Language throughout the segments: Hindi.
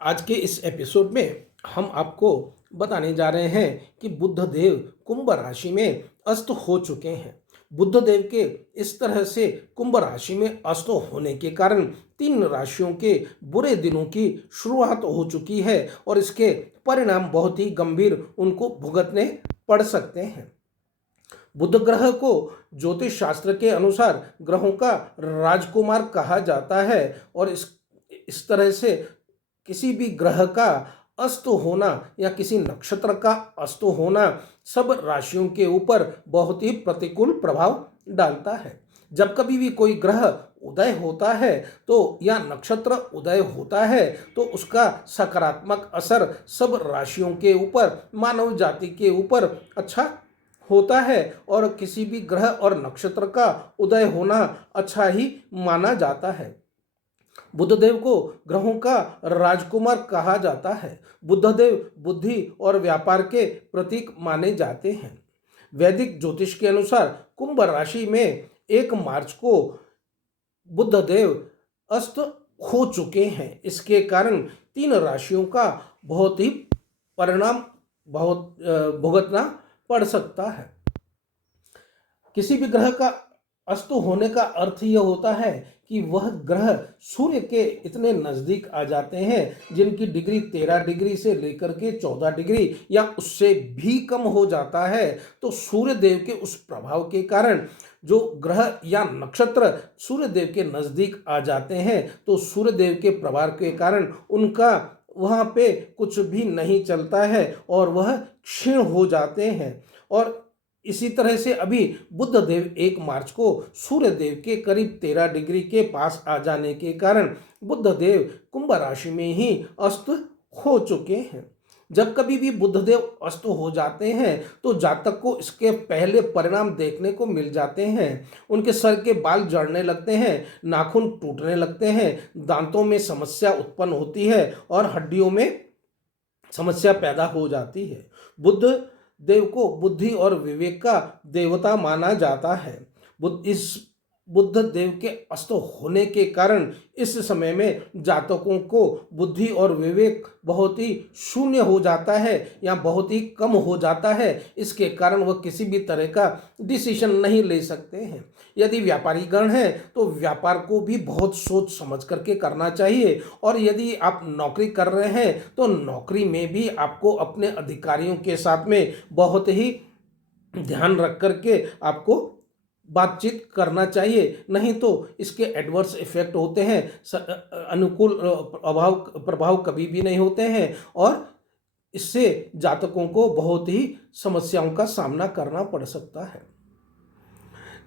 आज के इस एपिसोड में हम आपको बताने जा रहे हैं कि बुध देव कुंभ राशि में अस्त हो चुके हैं। बुध देव के इस तरह से कुंभ राशि में अस्त होने के कारण तीन राशियों के बुरे दिनों की शुरुआत हो चुकी है और इसके परिणाम बहुत ही गंभीर उनको भुगतने पड़ सकते हैं। बुध ग्रह को ज्योतिष शास्त्र के अनुसार ग्रहों का राजकुमार कहा जाता है और इस तरह से किसी भी ग्रह का अस्त होना या किसी नक्षत्र का अस्त होना सब राशियों के ऊपर बहुत ही प्रतिकूल प्रभाव डालता है। जब कभी भी कोई ग्रह उदय होता है तो या नक्षत्र उदय होता है तो उसका सकारात्मक असर सब राशियों के ऊपर, मानव जाति के ऊपर अच्छा होता है और किसी भी ग्रह और नक्षत्र का उदय होना अच्छा ही माना जाता है। बुधदेव को ग्रहों का राजकुमार कहा जाता है। बुधदेव बुद्धि और व्यापार के प्रतीक माने जाते हैं। वैदिक ज्योतिष के अनुसार कुंभ राशि में 1 मार्च को बुधदेव अस्त हो चुके हैं। इसके कारण तीन राशियों का बहुत ही परिणाम भुगतना पड़ सकता है। किसी भी ग्रह का अस्त होने का अर्थ यह होता है कि वह ग्रह सूर्य के इतने नजदीक आ जाते हैं जिनकी डिग्री 13 डिग्री से लेकर के 14 डिग्री या उससे भी कम हो जाता है। तो सूर्य देव के उस प्रभाव के कारण जो ग्रह या नक्षत्र सूर्य देव के नजदीक आ जाते हैं तो सूर्य देव के प्रभाव के कारण उनका वहाँ पे कुछ भी नहीं चलता है और वह क्षीण हो जाते हैं। और इसी तरह से अभी बुध देव 1 मार्च को सूर्य देव के करीब 13 डिग्री के पास आ जाने के कारण बुध देव कुंभ राशि में ही अस्त हो चुके हैं। जब कभी भी बुध देव अस्त हो जाते हैं तो जातक को इसके पहले परिणाम देखने को मिल जाते हैं। उनके सर के बाल झड़ने लगते हैं, नाखून टूटने लगते हैं, दांतों में समस्या उत्पन्न होती है और हड्डियों में समस्या पैदा हो जाती है। बुध देव को बुद्धि और विवेक का देवता माना जाता है। बुद्ध देव के अस्त होने के कारण इस समय में जातकों को बुद्धि और विवेक बहुत ही शून्य हो जाता है या बहुत ही कम हो जाता है। इसके कारण वह किसी भी तरह का डिसीजन नहीं ले सकते हैं। यदि व्यापारी गण हैं तो व्यापार को भी बहुत सोच समझ करके करना चाहिए और यदि आप नौकरी कर रहे हैं तो नौकरी में भी आपको अपने अधिकारियों के साथ में बहुत ही ध्यान रख करके आपको बातचीत करना चाहिए, नहीं तो इसके एडवर्स इफेक्ट होते हैं। अनुकूल प्रभाव कभी भी नहीं होते हैं और इससे जातकों को बहुत ही समस्याओं का सामना करना पड़ सकता है।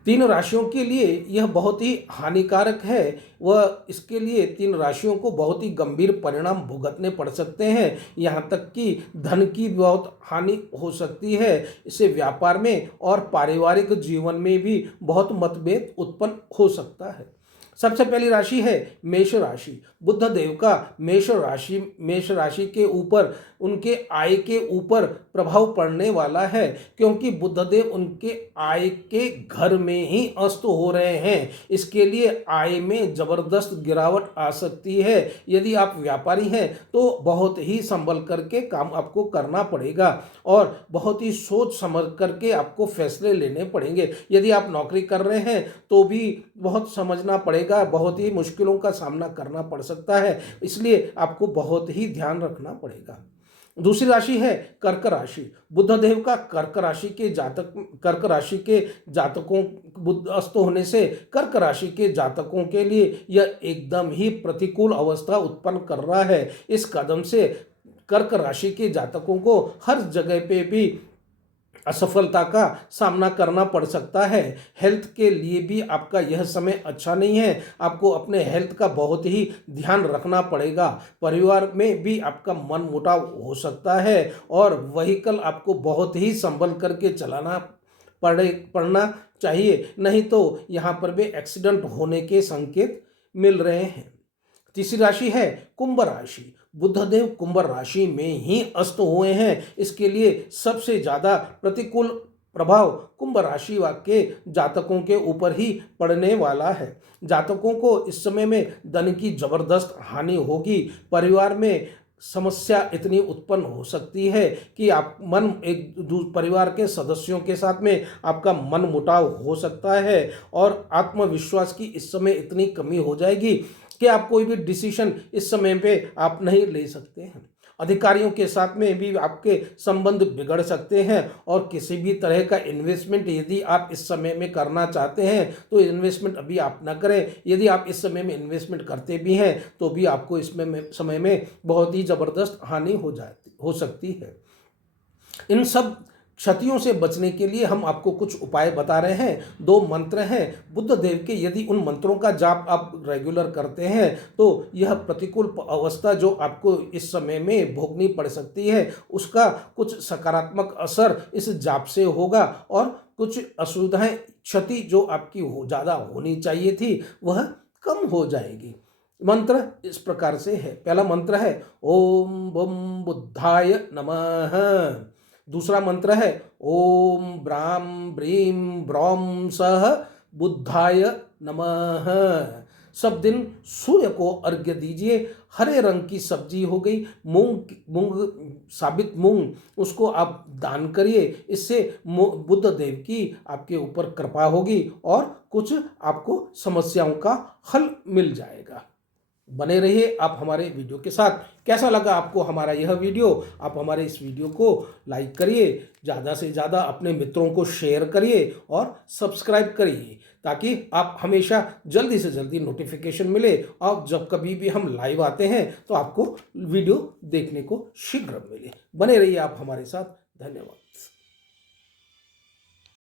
तीन राशियों के लिए यह बहुत ही हानिकारक है। वह इसके लिए तीन राशियों को बहुत ही गंभीर परिणाम भुगतने पड़ सकते हैं। यहाँ तक कि धन की बहुत हानि हो सकती है। इससे व्यापार में और पारिवारिक जीवन में भी बहुत मतभेद उत्पन्न हो सकता है। सबसे पहली राशि है मेष राशि। बुध देव का मेष राशि के ऊपर उनके आय के ऊपर प्रभाव पड़ने वाला है, क्योंकि बुध देव उनके आय के घर में ही अस्त हो रहे हैं। इसके लिए आय में जबरदस्त गिरावट आ सकती है। यदि आप व्यापारी हैं तो बहुत ही संभल करके काम आपको करना पड़ेगा और बहुत ही सोच समझ करके आपको फैसले लेने पड़ेंगे। यदि आप नौकरी कर रहे हैं तो भी बहुत समझना पड़ेगा, बहुत ही मुश्किलों का सामना करना पड़ सकता है, इसलिए आपको बहुत ही ध्यान रखना पड़ेगा। दूसरी राशि है कर्क राशि। बुध देव का कर्क राशि के जातकों बुध अस्त होने से कर्क राशि के जातकों के लिए यह एकदम ही प्रतिकूल अवस्था उत्पन्न कर रहा है। इस कदम से कर्क राशि के जातकों को हर जगह पे भी असफलता का सामना करना पड़ सकता है। हेल्थ के लिए भी आपका यह समय अच्छा नहीं है। आपको अपने हेल्थ का बहुत ही ध्यान रखना पड़ेगा। परिवार में भी आपका मन मुटाव हो सकता है और व्हीकल आपको बहुत ही संभल करके चलाना पड़ना चाहिए, नहीं तो यहाँ पर भी एक्सीडेंट होने के संकेत मिल रहे हैं। तीसरी राशि है कुंभ राशि। बुधदेव कुंभ राशि में ही अस्त हुए हैं। इसके लिए सबसे ज़्यादा प्रतिकूल प्रभाव कुंभ राशि के जातकों के ऊपर ही पड़ने वाला है। जातकों को इस समय में धन की जबरदस्त हानि होगी। परिवार में समस्या इतनी उत्पन्न हो सकती है कि आप परिवार के सदस्यों के साथ में आपका मन मुटाव हो सकता है और आत्मविश्वास की इस समय इतनी कमी हो जाएगी कि आप कोई भी डिसीजन इस समय पे आप नहीं ले सकते हैं। अधिकारियों के साथ में भी आपके संबंध बिगड़ सकते हैं और किसी भी तरह का इन्वेस्टमेंट यदि आप इस समय में करना चाहते हैं तो इन्वेस्टमेंट अभी आप ना करें। यदि आप इस समय में इन्वेस्टमेंट करते भी हैं तो भी आपको इसमें समय में बहुत ही ज़बरदस्त हानि हो सकती है। इन सब क्षतियों से बचने के लिए हम आपको कुछ उपाय बता रहे हैं। 2 मंत्र हैं बुद्ध देव के, यदि उन मंत्रों का जाप आप रेगुलर करते हैं तो यह प्रतिकूल अवस्था जो आपको इस समय में भोगनी पड़ सकती है उसका कुछ सकारात्मक असर इस जाप से होगा और कुछ असुविधाएं, क्षति जो आपकी ज़्यादा होनी चाहिए थी वह कम हो जाएगी। मंत्र इस प्रकार से है। पहला मंत्र है ओम बम बुद्धाय नमः। दूसरा मंत्र है ओम ब्राम ब्रीम ब्रौम सह बुद्धाय नमः। सब दिन सूर्य को अर्घ्य दीजिए। हरे रंग की सब्जी हो गई, मूंग साबित मूंग, उसको आप दान करिए। इससे बुद्ध देव की आपके ऊपर कृपा होगी और कुछ आपको समस्याओं का हल मिल जाएगा। बने रहिए आप हमारे वीडियो के साथ। कैसा लगा आपको हमारा यह वीडियो? आप हमारे इस वीडियो को लाइक करिए, ज़्यादा से ज़्यादा अपने मित्रों को शेयर करिए और सब्सक्राइब करिए ताकि आप हमेशा जल्दी से जल्दी नोटिफिकेशन मिले और जब कभी भी हम लाइव आते हैं तो आपको वीडियो देखने को शीघ्र मिले। बने रहिए आप हमारे साथ। धन्यवाद।